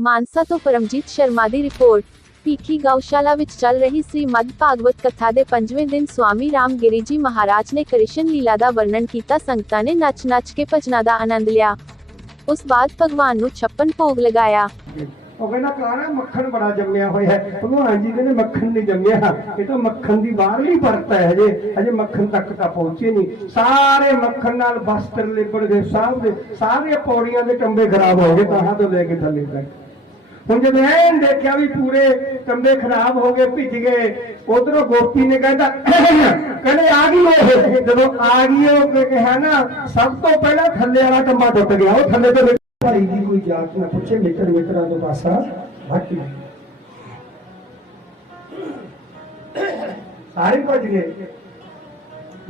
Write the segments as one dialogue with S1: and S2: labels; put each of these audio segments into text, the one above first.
S1: ਮਾਨਸਾ ਤੋਂ ਪਰਮਜੀਤ ਸ਼ਰਮਾ ਦੀ ਰਿਪੋਰਟ। ਭੀਖੀ ਗਊਸ਼ਾਲਾ ਵਿੱਚ ਚੱਲ ਰਹੀ ਸ੍ਰੀ ਮਦ ਭਾਗਵਤ ਕਥਾ ਦੇ ਪੰਜਵੇਂ ਦਿਨ ਸਵਾਮੀ ਰਾਮਗਿਰੀ ਜੀ ਮਹਾਰਾਜ ਨੇ ਕ੍ਰਿਸ਼ਨ ਲੀਲਾ ਦਾ ਵਰਣਨ ਕੀਤਾ, ਸੰਗਤਾਂ ਨੇ ਨੱਚ-ਨੱਚ ਕੇ ਭਜਨਾਂ ਦਾ ਆਨੰਦ ਲਿਆ। ਉਸ ਬਾਅਦ ਭਗਵਾਨ ਨੂੰ ਛੱਪਨ ਭੋਗ ਲਗਾਇਆ।
S2: ਉਹ ਕਹਿੰਦਾ ਕਾਰਾ ਮੱਖਣ ਬੜਾ ਜੰਮਿਆ ਹੋਇਆ ਹੈ? ਭਗਵਾਨ ਜੀ ਕਹਿੰਦੇ, ਮੱਖਣ ਨਹੀਂ ਜੰਮਿਆ। ਇਹ ਤਾਂ ਮੱਖਣ ਦੀ ਬਾਹਰਲੀ ਪਰਤ ਹੈ ਹਜੇ। ਹਜੇ ਮੱਖਣ ਤੱਕ ਤਾਂ ਪਹੁੰਚੇ ਨਹੀਂ। ਸਾਰੇ ਮੱਖਣ ਨਾਲ ਵਸਤਰ ਲਿਬੜ ਗਏ, ਸਭ ਦੇ, ਸਾਰੇ ਪੌੜੀਆਂ ਦੇ ਟੰਬੇ ਖਰਾਬ ਹੋ ਗਏ, ਤਾਂ ਤੋਂ ਲੈ ਕੇ ਥੱਲੇ ਤੱਕ ਹੁਣ ਜਦੋਂ ਐਨ ਦੇਖਿਆ ਵੀ ਪੂਰੇ ਕੰਬੇ ਖਰਾਬ ਹੋ ਗਏ, ਭਿੱਜ ਗਏ, ਉਧਰੋਂ ਗੋਪੀ ਨੇ ਕਹਿੰਦਾ, ਕਹਿੰਦੇ ਆ ਗਈ ਉਹ। ਜਦੋਂ ਆ ਗਈ ਉਹ ਕਿਹਾ ਨਾ, ਸਭ ਤੋਂ ਪਹਿਲਾਂ ਥੱਲੇ ਵਾਲਾ ਟੰਬਾ ਟੁੱਟ ਗਿਆ, ਉਹ ਥੱਲੇ ਤੋਂ ਭਾਈ ਦੀ ਕੋਈ ਜਾਤ ਨਾ ਪੁੱਛੇ ਮਿੱਤਰ ਮਿੱਤਰਾਂ ਤੋਂ ਪਾਸਾ ਹਟ ਗਈ। ਸਾਰੇ ਭੱਜ ਗਏ।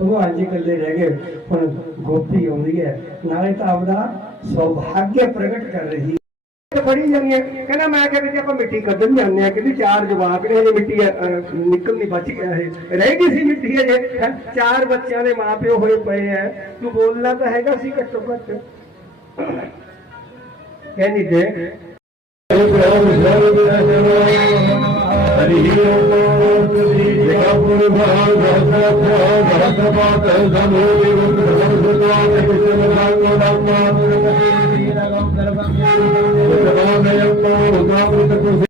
S2: ਭਗਵਾਨ ਜੀ ਇਕੱਲੇ ਰਹਿ ਗਏ, ਹੁਣ ਗੋਪੀ ਆਉਂਦੀ ਹੈ। ਨਾਲੇ ਤਾਂ ਆਪਦਾ ਸੌਭਾਗਯ ਪ੍ਰਗਟ ਕਰ ਰਹੀ ਹੈ ਬੜੀ ਜਾਂਦੀ ਹੈ ਕਹਿੰਦਾ ਮੈਂ ਕਹਿੰਦਾ ਜੀ ਆਪਾਂ ਮਿੱਟੀ ਕੱਢਣ ਜਾਂਦੇ ਆ ਕਹਿੰਦੀ ਚਾਰ ਜਵਾਕ ਨੇ ਹਜੇ ਮਿੱਟੀ ਅਹ, ਨਿਕਲਣੀ ਬਚ ਗਿਆ ਹੈ ਰਹਿ ਗਈ ਸੀ ਮਿੱਟੀ ਹਜੇ ਹੈਂ। ਚਾਰ ਬੱਚਿਆਂ ਦੇ ਮਾਪਿਓ ਹੋਏ ਪਏ ਐ ਤੂੰ ਬੋਲਣਾ ਤਾਂ ਹੈਗਾ ਸੀ ਘੱਟੋ ਘੱਟ ਕਹਿੰਦੀ ਦੇਖ Laura da Cordeiro.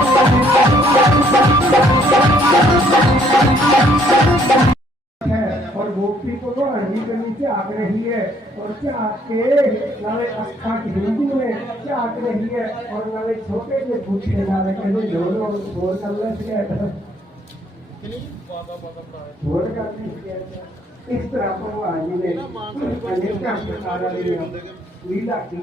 S2: ही कमी आग रही है और क्या आपके नाले अखा हिंदू में क्या आग रही है? और नाले छोटे से पूछे नाले कहते जोड़ो बोल करना बोल करना इस तरह भगवान जी ने अनेक लीला की